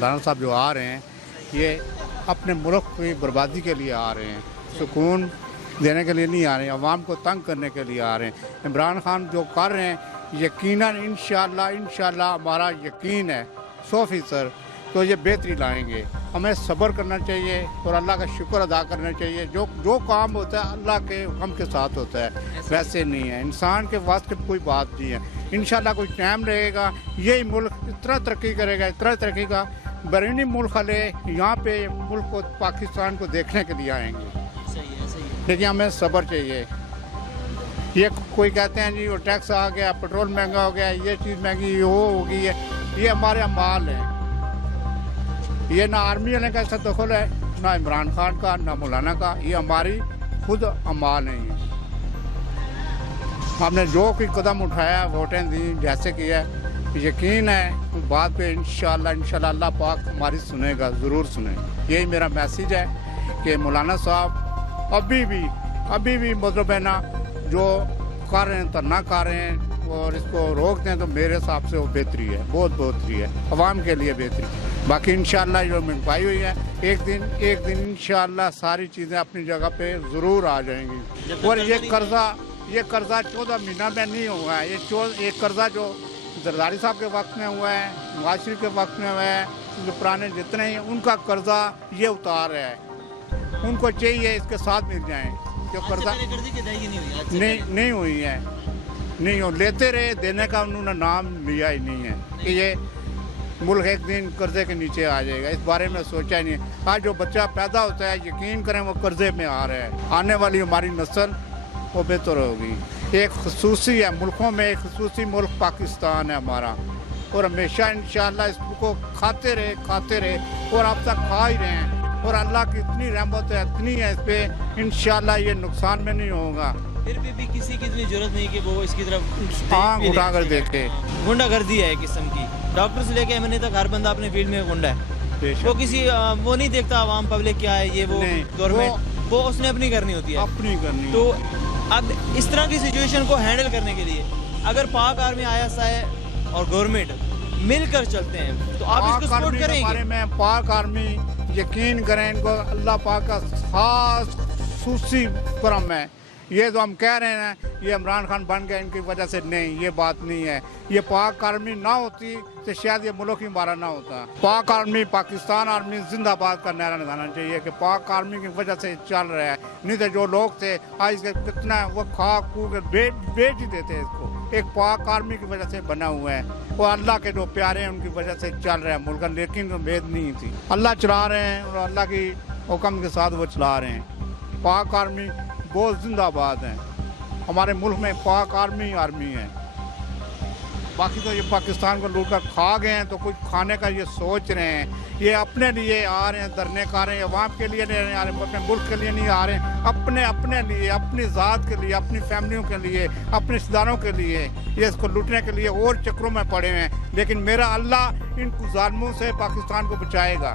मौलाना साहब जो आ रहे हैं ये अपने मुल्क की बर्बादी के लिए आ रहे हैं, सुकून देने के लिए नहीं आ रहे हैं, अवाम को तंग करने के लिए आ रहे हैं। इमरान खान जो कर रहे हैं यकीनन इंशाअल्लाह हमारा यकीन है 100% तो ये बेहतरी लाएंगे। हमें सब्र करना चाहिए और अल्लाह का शुक्र अदा करना चाहिए। जो काम होता है अल्लाह के हुक्म के साथ होता है, वैसे नहीं है, इंसान के वास्ते कोई बात नहीं है। इंशाअल्लाह कोई टाइम रहेगा यही मुल्क इतना तरक्की करेगा, इतना तरक्की का बैरूनी मुल्क वाले यहाँ पे मुल्क को पाकिस्तान को देखने के लिए आएंगे। सही है। लेकिन हमें सब्र चाहिए। ये कोई कहते हैं जी वो टैक्स आ गया, पेट्रोल महंगा हो गया, ये चीज़ महंगी वो हो गई है, ये हमारे अमाल हैं। ये ना आर्मी वाले का ऐसा दखल है, ना इमरान खान का, ना मौलाना का, ये हमारी खुद अमाल है। ये हमने जो कोई कदम उठाया, वोटें दी, जैसे किया, यकीन है उस बात पे इंशाअल्लाह अल्लाह पाक हमारी सुनेगा, ज़रूर सुनेगा। यही मेरा मैसेज है कि मौलाना साहब अभी भी मतलब है ना जो कर रहे हैं, धरना कर रहे हैं और इसको रोक दें तो मेरे हिसाब से वो बेहतरी है, बहुत बेहतरी है, अवाम के लिए बेहतरी। बाकी इंशाअल्लाह जो महंगाई हुई है एक दिन इंशाअल्लाह सारी चीज़ें अपनी जगह पे ज़रूर आ जाएंगी। और ये कर्जा 14 महीना में नहीं हुआ है, ये कर्जा जो जरदारी साहब के वक्त में हुआ है, नवाज शरीफ के वक्त में हुआ है, जो पुराने जितने हैं उनका कर्जा ये उतार है, उनको चाहिए इसके साथ मिल जाएँ। जो कर्जा नहीं हुई है, नहीं हो लेते रहे, देने का उन्होंने नाम लिया ही नहीं है कि ये मुल्क एक दिन कर्जे के नीचे आ जाएगा, इस बारे में सोचा ही नहीं है। आज जो बच्चा पैदा होता है यकीन करें वो कर्जे में आ रहा है, आने वाली हमारी नस्ल वो बेहतर होगी। एक खसूसी है मुल्कों में, एक खसूसी मुल्क पाकिस्तान है हमारा, और हमेशा इंशाअल्लाह इसको खाते रहे और अब तक खा ही रहे हैं। और अल्लाह की इतनी रहमत है, इतनी है इस पर, इंशाअल्लाह ये नुकसान में नहीं होगा। फिर भी किसी की इतनी जरूरत नहीं कि वो इसकी तरफ आँख उठा कर देखे। गुंडागर्दी है एक किस्म की, डॉक्टर से लेके एमएनए तक हर बंदा अपने फील्ड में गुंडा है। वो किसी वो नहीं देखता आवाम पब्लिक क्या है, ये वो गवर्नमेंट वो उसने अपनी करनी होती है, अपनी करनी। तो अब इस तरह की सिचुएशन को हैंडल करने के लिए अगर पाक आर्मी, ISI और गवर्नमेंट मिलकर चलते हैं तो आप इसको सपोर्ट करेंगे? बारे में पाक आर्मी यकीन करें, इनको अल्लाह पाक का खास खुसूसी करम है। ये जो हम कह रहे हैं ये इमरान खान बन गए इनकी वजह से, नहीं, ये बात नहीं है। ये पाक आर्मी ना होती तो शायद ये मुल्क ही हमारा ना होता। पाक आर्मी, पाकिस्तान आर्मी जिंदाबाद का नारा लगाना चाहिए कि पाक आर्मी की वजह से चल रहा है, नहीं तो जो लोग थे आज के कितना वो खा कू के बेच ही देते हैं इसको। एक पाक आर्मी की वजह से बना हुआ है, वो अल्लाह के जो प्यारे हैं उनकी वजह से चल रहा है मुल्क, लेकिन उम्मीद नहीं थी। अल्लाह चला रहे हैं और अल्लाह की हुक्म के साथ वो चला रहे हैं। पाक आर्मी बहुत जिंदाबाद हैं, हमारे मुल्क में पाक आर्मी है। बाकी तो ये पाकिस्तान को लूट कर खा गए हैं तो कुछ खाने का ये सोच रहे हैं, ये अपने लिए आ रहे हैं, धरने का रहे हैं, अवाम के लिए नहीं आ रहे हैं, अपने मुल्क के लिए नहीं आ रहे हैं, अपने लिए, अपनी ज़ात के लिए, अपनी फैमिलियों के लिए, अपने रिश्तेदारों के लिए, ये इसको लूटने के लिए और चक्रों में पड़े हैं। लेकिन मेरा अल्लाह इन जालिमों से पाकिस्तान को बचाएगा।